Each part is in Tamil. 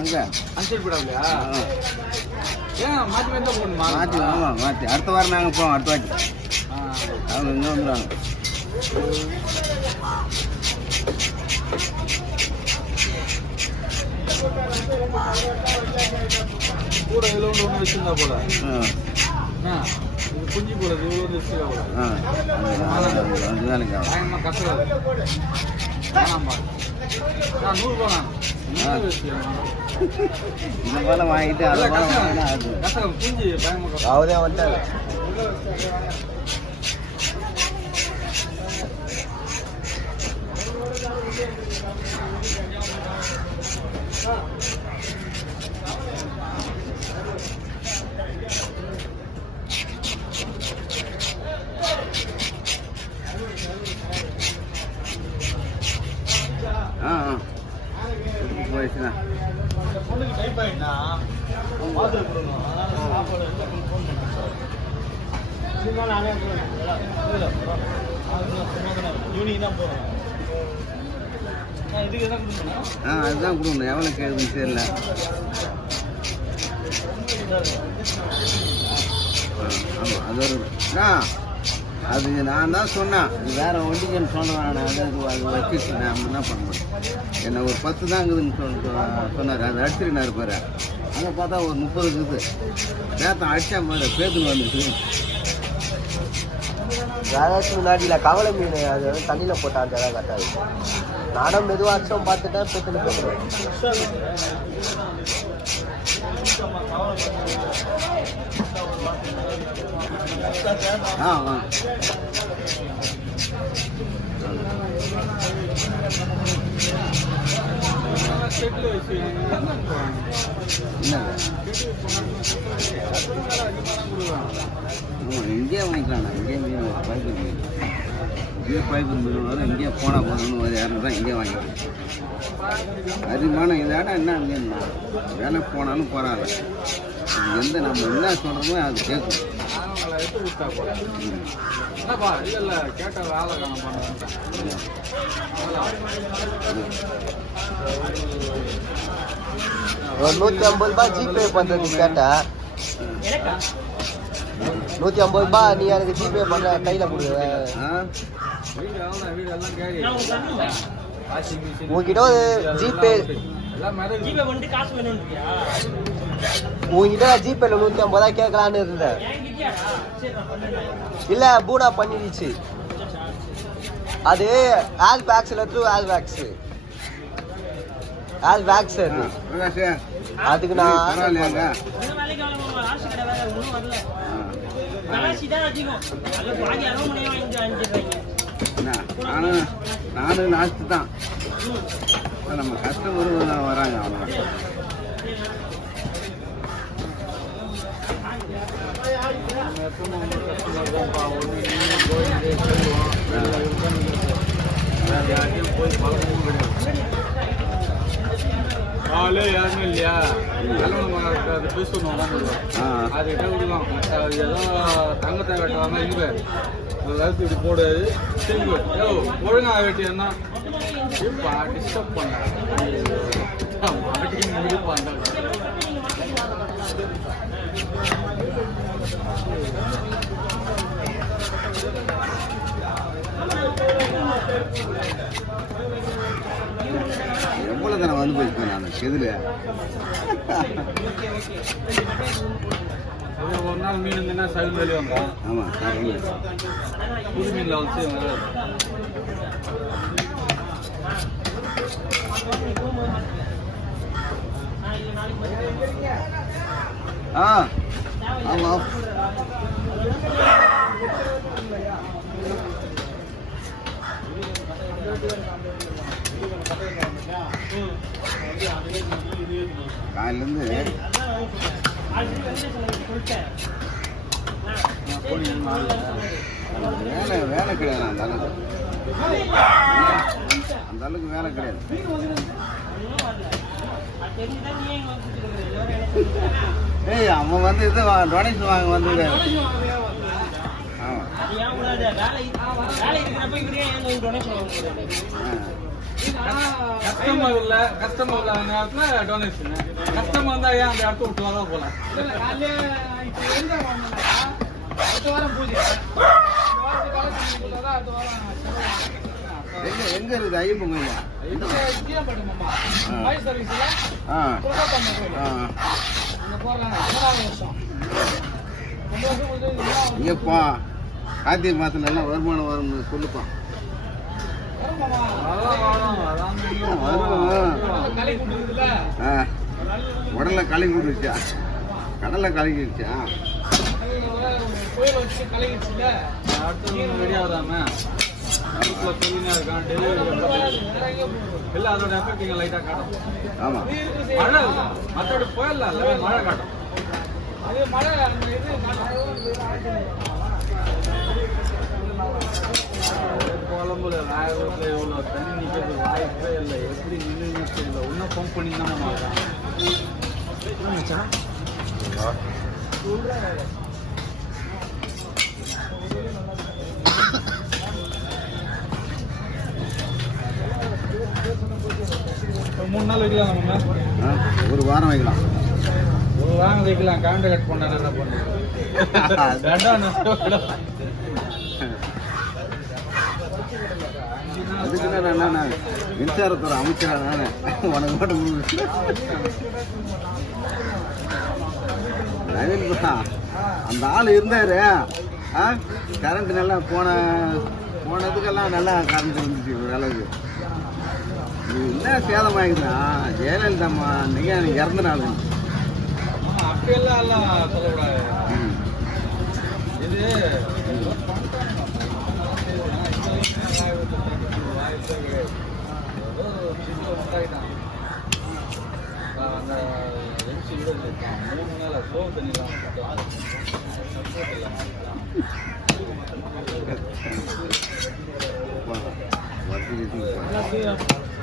அங்கே அனுப்பிச்சு விடாமையா? ஏன் மாற்றி மாற்றி தான் போகணுமா? மாற்றி ஆமாம் மாற்றி அடுத்த வாரம் நாங்கள் போவோம். அடுத்த வாட்டி அவங்க இங்கே வந்துடுவாங்க. கூட இவ்வளோ ஒன்று வச்சுருந்தா போல. இது குஞ்சு போல இவ்வளோ வந்து வச்சுருக்கா போல. பயங்கரமாக கஷ்டம். ஆமாம்மா நான் 100 ரூபா இந்த போல வாங்கிட்டு அதை வாங்கினா அது கஷ்டம். குஞ்சு பயங்கரமாக அவரே வந்துட்டாரு. போயிடுச்சுண்ணா. பொண்ணுக்கு டைப் ஆகிட்டா பார்த்து போடணும். அதனால் சாப்பாடு ஃபோன் பண்ணுறேன். நானே ஈவினிங் தான் போகிறேன். இதுக்கு எதாவது கொடுக்கணும். அதுதான் கொடுக்கணும். எவ்வளோ கேட்குதுன்னு தெரியல. ஆமாம் அது ஒரு அது நான் தான் சொன்னேன். வேறு வண்டிக்குன்னு சொன்னேன். நான் அது வச்சுட்டு நான் என்ன பண்ண முடியும். என்ன ஒரு 10 தான் இருக்குதுன்னு சொன்னார். அதை அடிச்சுட்டு இருப்பார். அதை பார்த்தா ஒரு 30 இருக்குது. பேத்தம் அடித்தா மாதிரி பேத்துன்னு வந்துச்சு. யாராச்சும் முன்னாடியில் கவலை மீன் அது வந்து தண்ணியில் போட்டால் அந்த இடம் கட்டாது. நானும் மெதுவாச்சும் பார்த்துட்டேன் பேத்துன்னு போட்டுருவேன். இங்கே வாங்கிக்கலாம். இங்கே மீன் பைப்பர் மீன் இங்கே பைப்பர் மீன் வரும். இங்கே போனால் போகணும்னு ஒரு 200 இங்கே வாங்கிக்கலாம். அதிகமான இதாட என்ன மீன்மா வேலை போனாலும் போகிறாங்க. எந்த நம்ம என்ன சொல்கிறோமோ அது கேட்கும். ஒரு 150 ரூபாய் ஜிபே பண்ணுறது கேட்டேன். 150 ரூபாய் நீ எனக்கு ஜிபே பண்ண கையில் கொடுக்குறேன். உங்ககிட்ட ஒரு ஜிபே உங்ககிட்ட ஜிபேல 150 ரூபாய் கேட்கலான்னு இருந்தேன். இல்லை பூனா பண்ணிடுச்சு. அது ஆல் பேக்ஸில் through all packs all packs அதுக்கு நான் நானும் லாஸ்ட்டு தான். நம்ம கஸ்டமர் வராங்க. அவங்க போய் பழக்கமும் கிடையாது. ஆளே யாருமே இல்லையா? அது பேசணும் அதுக்கிட்ட விடுவான். ஏதோ தங்கத்தை வெட்டுவாங்க. இங்கே வளர்த்து இப்படி போடாது. சரி ஒழுங்காக வெட்டியன்னா இப்பா டிஸ்டர்ப் பண்ண மாட்டிக்கு முடிப்பாங்க. எவ்வளோ தானே வந்து போயிருக்கேன் நான் எதில். ஒரு நாள் மீன் இருந்ததுன்னா சைடு வெளியே வந்தோம். ஆமாம் புது மீனில் வச்சு ஆமாம் காலையிலேருந்து வேலை கிடையாது. அந்த அளவுக்கு வேலை கிடையாது. ஏய் அவன் வந்து இது டொனேஷன் வாங்க வந்து கஸ்டமர் இல்ல நேரத்துல டொனேஷன். கஸ்டமர் வந்தா ஏன் அந்த இடத்த விட்டு வர போலாம். எங்க இருக்குது ஐயப்பன் கோயிலா? ஆ இங்கப்பா கார்த்திகை மாசத்துல எல்லாம் வருமானம் வரும்னு சொல்லுப்பா. உடல்ல களி கொடுச்சா, கடல்ல கலக்கிடுச்சா. ரெடி ஆகுதாம இல்ல அதோட எஃபெக்ட் இங்க லைட்டா காட்டும். ஆமா மழை மற்றபடி போயிடலாம் இல்ல மழை காட்டும். குழம்புல வேகத்துல எவ்வளோ தண்ணி நிற்கிறது வாய்ப்பே இல்லை. எப்படி நின்று தெரியல. இன்னும் பம்ப் பண்ணி தான் மூணு நாள் வைக்கலாம். நம்ம ஒரு வாரம் வைக்கலாம். ஒரு வாரம் வைக்கலாம். காண்ட கட் பண்ண என்ன பண்ணுறது. அதுக்கு நான் மின்சாரத்துறை அமைச்சரா நானே உனக்கு மட்டும் நவீன்பா அந்த ஆள் இருந்தாரு. கரண்ட் நல்லா போனதுக்கெல்லாம் நல்லா கரண்ட் இருந்துச்சு ஓரளவுக்கு. என்ன சேதமாயிருக்குதா ஜெயலலிதா அன்னைக்கு இறந்த நாள். அப்படியெல்லாம் எல்லாம் சொல்லக்கூடாது. இது அந்த எம்சி கூட இருக்கான். 3 நாள் சோகம் தண்ணிலாம்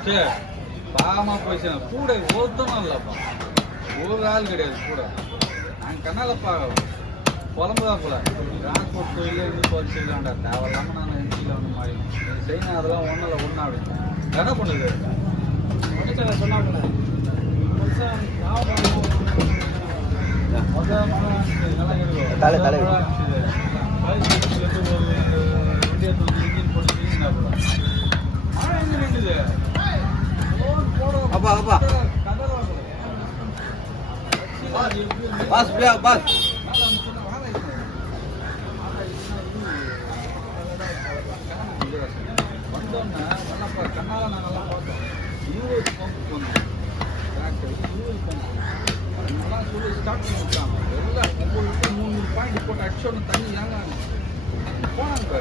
சரி பாவமா போயிடுச்சு. கூட ஒருத்தனும் இல்லைப்பா. ஒரு ஆள் கிடையாது கூட. நான் கண்ணால புலம்புதான் போல. டிரான்ஸ்போர்ட் கோயிலே இருந்து பரிசுலாண்டா தேவையில்லாம நான் எம்சியில் வந்து மாறி செய்யணும். அதெல்லாம் ஒன்றும் ஒன்றா அப்படி என்ன பண்ணுது சொன்னாங்க. அப்பா அப்பா பாஸ் பாஸ் கண்ணால நான் நல்லா பார்த்தோம். 20 பம்புக்கு வந்தோம். சொல்லி ஸ்டார்ட் பண்ணி விட்டாங்க. எல்லாம் 300 பாயிண்ட் போட்டு அடிச்சோன்னு தண்ணி ஏங்க போனாங்க.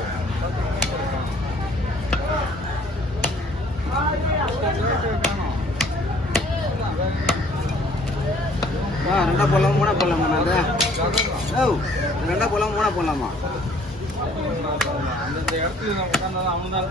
ரெண்டா போடலாமா 3 போடலாமா? ரெண்டா போடலாமா 3 போடலாமா? அந்த இடத்துல நான் உட்கார்ந்தாலும் அவன் தான்